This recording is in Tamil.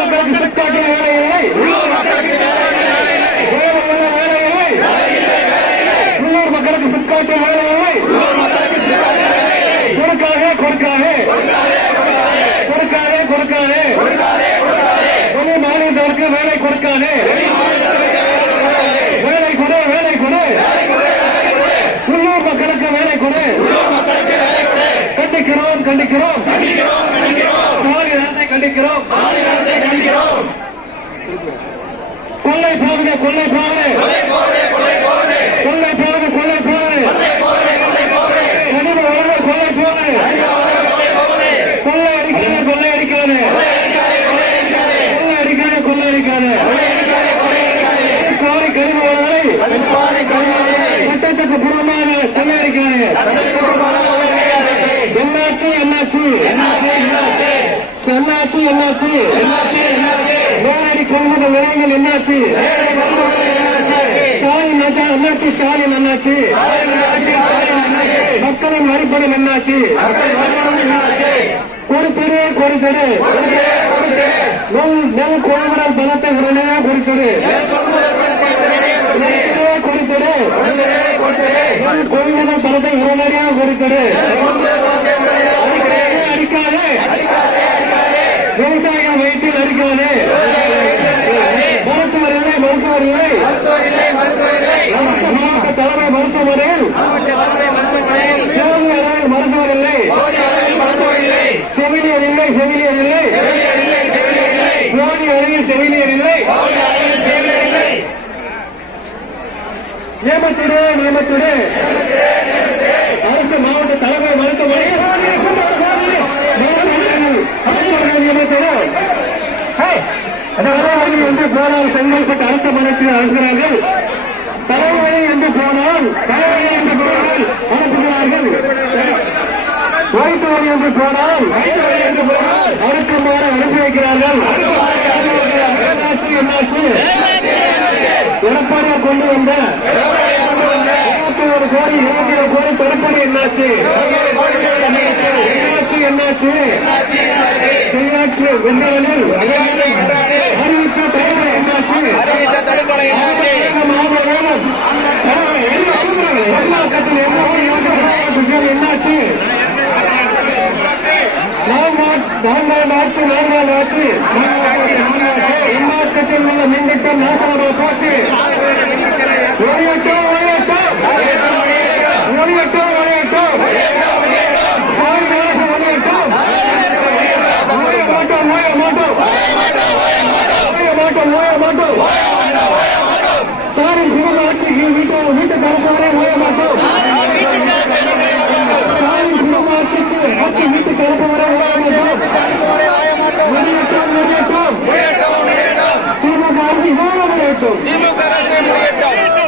மக்களுக்கு சுட்காட்டு வேலை இல்லை வேலை இல்லை வேலை இல்லை உள்ளூர் மக்களுக்கு சிக்காட்டிய வேலை இல்லை கொடுக்காதே கொடுக்காதே கொடுக்காதே கொடுக்காதே வெளி மாநிலத்திற்கு வேலை கொடுக்காதே வேலை கொடு வேலை கொடு உள்ளூர் மக்களுக்கு வேலை கொடு கண்டிக்கிறோம் கண்டிக்கிறோம். கண்டிக்கிறோம். கொள்ளை போகுது கொள்ளை போகுது கொள்ளை போகுது கொள்ளை போகுது கனிம வளங்கள் கொள்ளை போகுது கொள்ளை அடிக்காத கொள்ளை அடிக்காத. கொள்ளை அடிக்காத கொள்ளை அடிக்காத. சாரி கனிம வளங்களை சட்டத்துக்கு அடிக்காத என்னாச்சு என்னாச்சு என்னாச்சு என்னாச்சு நேரடி கொள்முதல் நிலையங்கள் என்னாச்சு ஸ்டாலின் என்னாச்சு ஸ்டாலின் என்னாச்சு மக்களின் வரிப்பணம் என்னாச்சு கொடுத்தரு கொடுத்தரு நெல் கொள்முதல் பலத்தை உடனே கொடுத்தரு கொள்முதல் பலத்தை உடனடியாக கொடுத்தரு அடிக்காதே விவசாயம் வயிற்றில் அடிக்காதே. மருத்துவர் இல்லை மருத்துவர் இல்லை மாவட்ட தலைமை மருத்துவரில் சேவை மருத்துவர் இல்லை செவிலியர் இல்லை செவிலியர் இல்லை. ஜோதி அறையில் செவிலியர் இல்லை. நியமத்துடன் நியமத்துடன் அரசு மாவட்ட தலைமை மருத்துவமனை நியமத்திடு ரகவாணி என்று போனால் செங்கல்பட்டு அடுத்த மனத்தில் அனுப்புகிறார்கள் தலைவலி என்று போனால் தலைவலி என்று போனால் அனுப்புகிறார்கள் வயிற்று என்று போனால் என்று போனால் அனுப்புமாறு அனுப்பி வைக்கிறார்கள். என்னாச்சு எடப்பாடியார் கொண்டு வந்த ஒரு கோடி இருபத்தி ஒரு கோடி தடுப்பணி என்னாச்சு என்னாச்சு என்னாச்சு செய்யாற்று வெள்ளவனில் மாட்டோம் ஓய மாட்டோம். ஓய மாட்டோம் ஓய மாட்டோம். ஸ்டாலின் சிவன் ஆட்சிக்கு வீட்டு வீட்டு தரப்பவரை ஓய மாட்டோம். அதிகாரம் வேண்டும் திமுக அரசு